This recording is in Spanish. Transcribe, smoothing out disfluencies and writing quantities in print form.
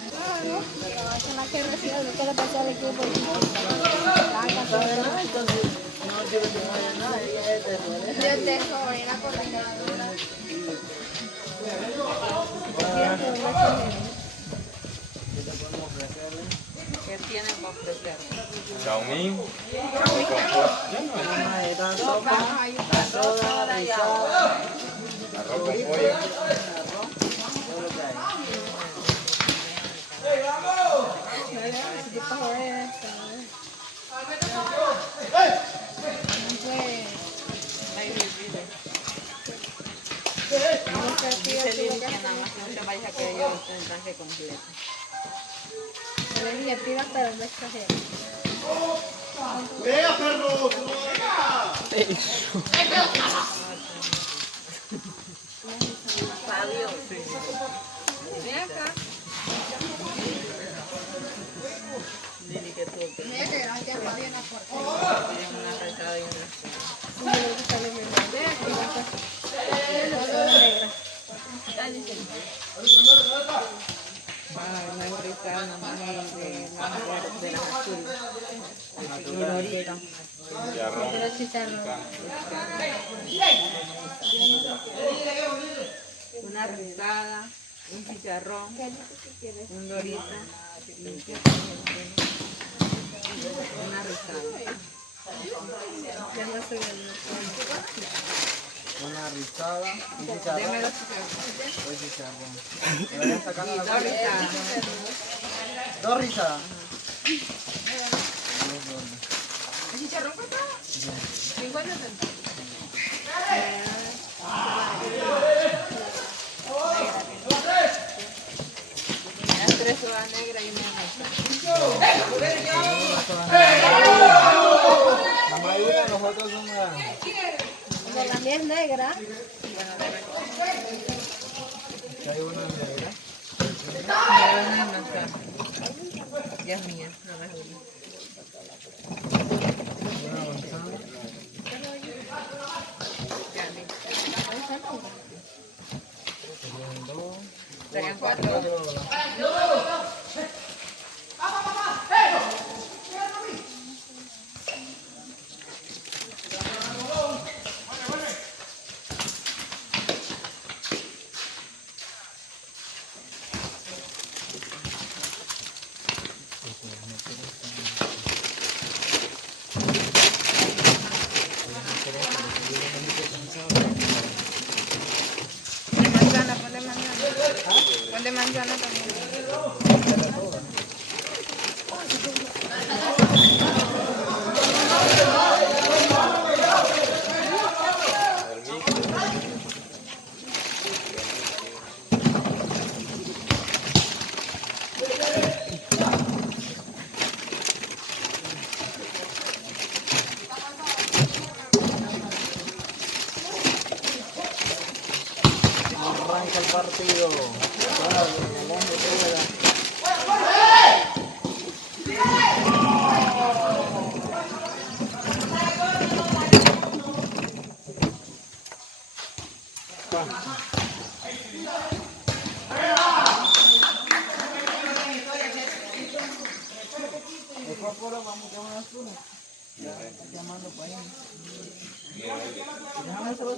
Con la que recibe lo que le pasó al equipo. Entonces, no quiero que no haya nada, ella es de Yo de sobrina coordinadora. ¿Qué tienen para ofrecer? Chaumín. Era sopa, soda, rizada, Arroz con pollo. todo lo que hay. Dice Lili que nada más no te vayas a quedar yo el traje completo. Le dije, pida, pero no exagero. ¡Venga, perro! Fabio, ven acá. Lili que tú que Mira que gracias a Fabián aporte. tienes una rezada y una Sí, me gusta el mismo. Negra. una rizada nomás de las azules. Y dorita. Charrón. Pero chicharrón. Una rizada, un chicharrón, un dorito, una rizada. Ya no soy el Una rizada, un chicharrón. Deme los chicharrones. Dos chicharrón. Me vayan sacando Y la dos rizadas. dos rizadas. Las tres sodas negras y una rizada. La mayoría de nosotros son de la miel negra. que hay una negra. Una manzana. Ya es mía, no es mía. Una manzana. Serían dos. Serían cuatro. Manzana, ponle manzana. Ponle manzana también. Arranca el partido. Vale, el hombre queda. Después por vamos a llamar a su. Ya está llamando para ahí. Déjame solo